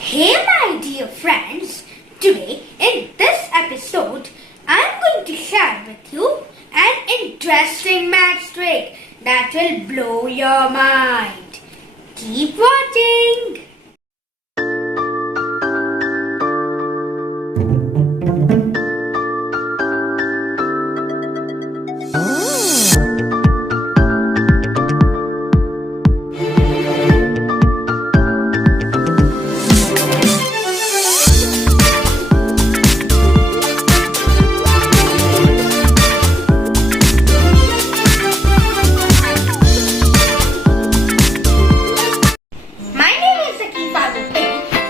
Hey my dear friends, today in this episode I'm going to share with you an interesting maths trick that will blow your mind. Keep watching! My name is Farooqui.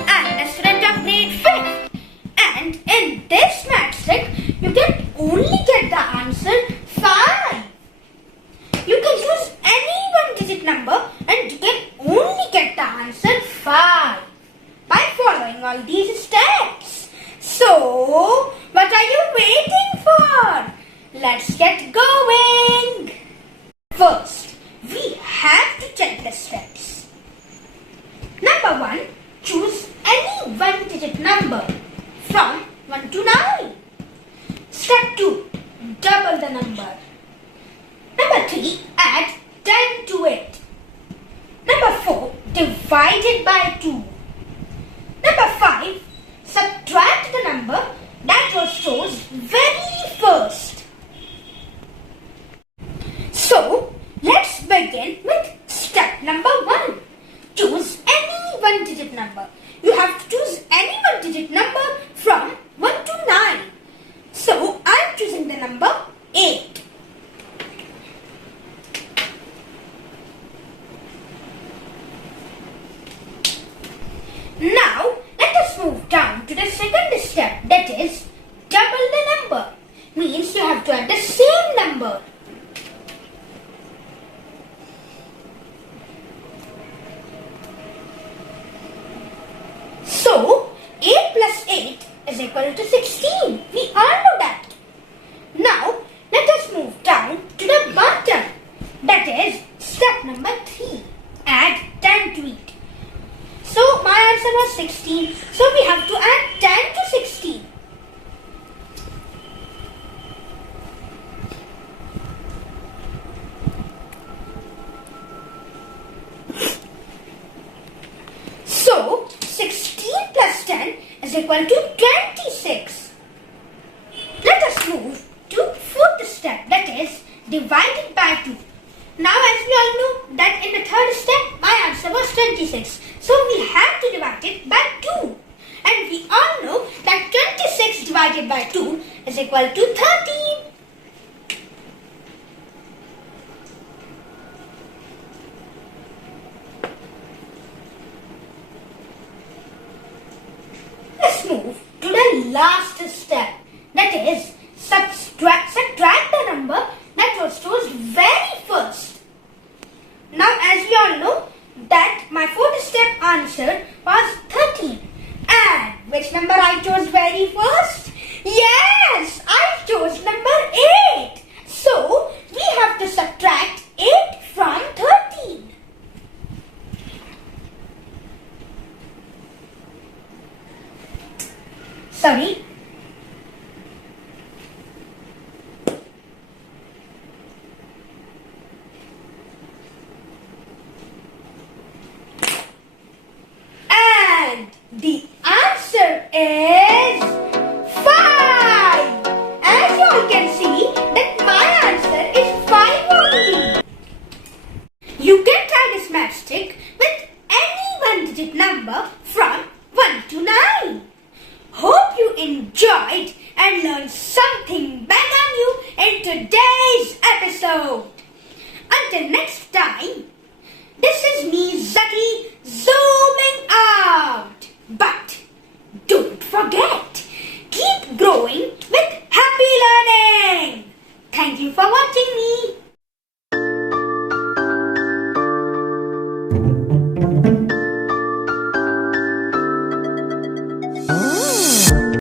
I'm a student of grade 5th. And in this maths trick, you can only get the answer 5. You can choose any one-digit number and you can only get the answer 5 by following all these steps. So, what are you waiting for? Let's get going. First, we have to check the steps. Number 1, choose any one-digit number from 1 to 9. Step 2, double the number. Number 3, add 10 to it. Number 4, divide it by 2. Number 5, subtract the number that was chose very first. So, let's begin with step number 1. Choose any one-digit number. You have to choose any one-digit number from 1 to 9. So, I'm choosing the number 8. Now, let us move down to the second step, that is, double the number. Means you have to add the same number. So, 8 plus 8 is equal to 16. We all know that. Now, let us move down to the bottom. That is step number 3. Add 10 to it. So, my answer was 16. So, we have to add 10 to 16. So, 16 plus 10 is equal to 26. Let us move to fourth step, that is divided by 2. Now as we all know that in the third step my answer was 26. So we have to divide it by 2. And we all know that 26 divided by 2 is equal to 13. Let's move to the last step, that is subtract the number that was chose very first. Now as we all know that my fourth step answer was 13. And which number I chose very first? Yes, I chose number 8. So we have to subtract 8 from 13. Sorry. And the answer is 5. As you all can see that my answer is 5 only. You can try this maths trick with any one-digit number from 1 to 9. Hope you enjoyed and learned something better new in today's episode. Until next time, this is me, Zaki, zooming out. But don't forget, keep growing with happy learning. Thank you for watching me.